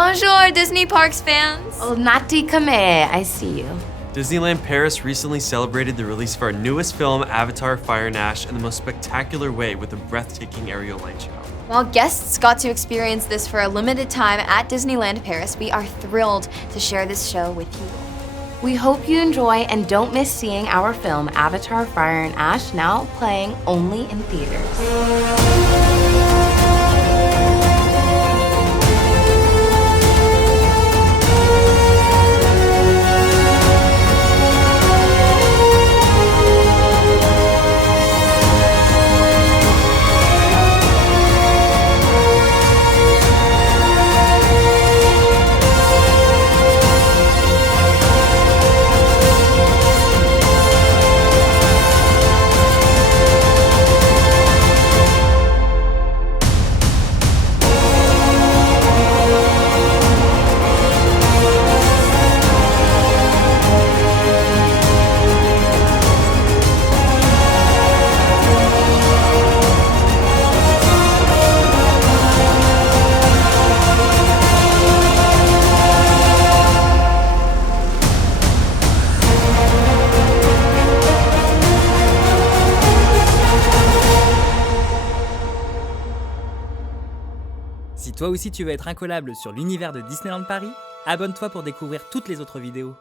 Bonjour, Disney Parks fans! Oh, Nati Kame, I see you. Disneyland Paris recently celebrated the release of our newest film, Avatar: Fire and Ash, in the most spectacular way with a breathtaking aerial light show. While guests got to experience this for a limited time at Disneyland Paris, we are thrilled to share this show with you. We hope you enjoy and don't miss seeing our film, Avatar: Fire and Ash, now playing only in theaters. Si toi aussi tu veux être incollable sur l'univers de Disneyland Paris, abonne-toi pour découvrir toutes les autres vidéos.